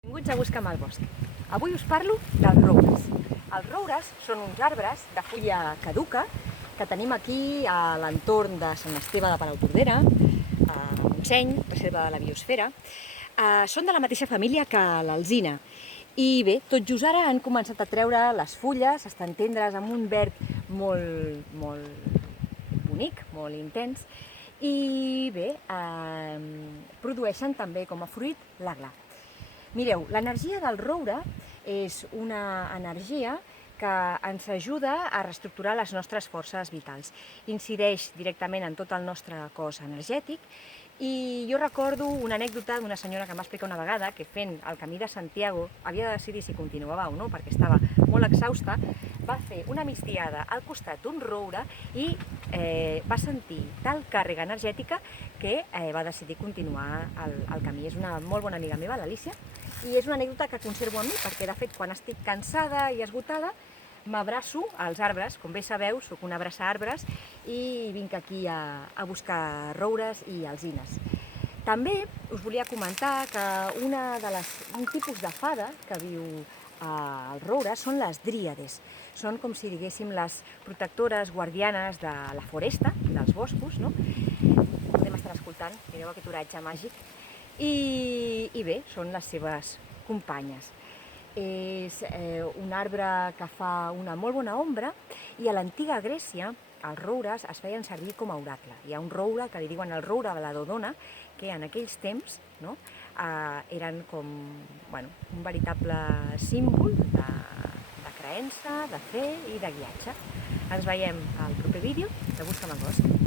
Benvinguts a Busca'm al bosc. Avui us parlo dels roures. Els roures són uns arbres de fulla caduca que tenim aquí a l'entorn de Sant Esteve de Palautordera, a Montseny, reserva de la biosfera. Són de la mateixa família que l'alzina. I bé, tot just ara han començat a treure les fulles, estan tendres amb un verd molt bonic, molt intens, i bé, produeixen també com a fruit l'aglà. Mireu, l'energia del roure és una energia que ens ajuda a reestructurar les nostres forces vitals. Incideix directament en tot el nostre cos energètic i jo recordo una anècdota d'una senyora que em va explicar una vegada que fent el camí de Santiago havia de decidir si continuava o no perquè estava molt exhausta, va fer una migdiada al costat d'un roure i va sentir tal càrrega energètica que va decidir continuar el camí. És una molt bona amiga meva, l'Alícia, i és una anècdota que conservo amb mi perquè, de fet, quan estic cansada i esgotada, m'abraço als arbres. Com bé sabeu, soc una abraça-arbres i vinc aquí a buscar roures i alzines. També us volia comentar que un tipus de fada que viu als roures són les dríades. Són com si diguéssim les protectores guardianes de la foresta, dels boscos, no? Podem estar escoltant, mireu aquest oratge màgic. I bé, són les seves companyes. És un arbre que fa una molt bona ombra i a l'antiga Grècia els roures es feien servir com a oracle. Hi ha un roure que li diuen el roure de la Dodona, que en aquells temps eren com un veritable símbol de creença, de fe i de guiatge. Ens veiem al proper vídeo de Busca'm al bosc.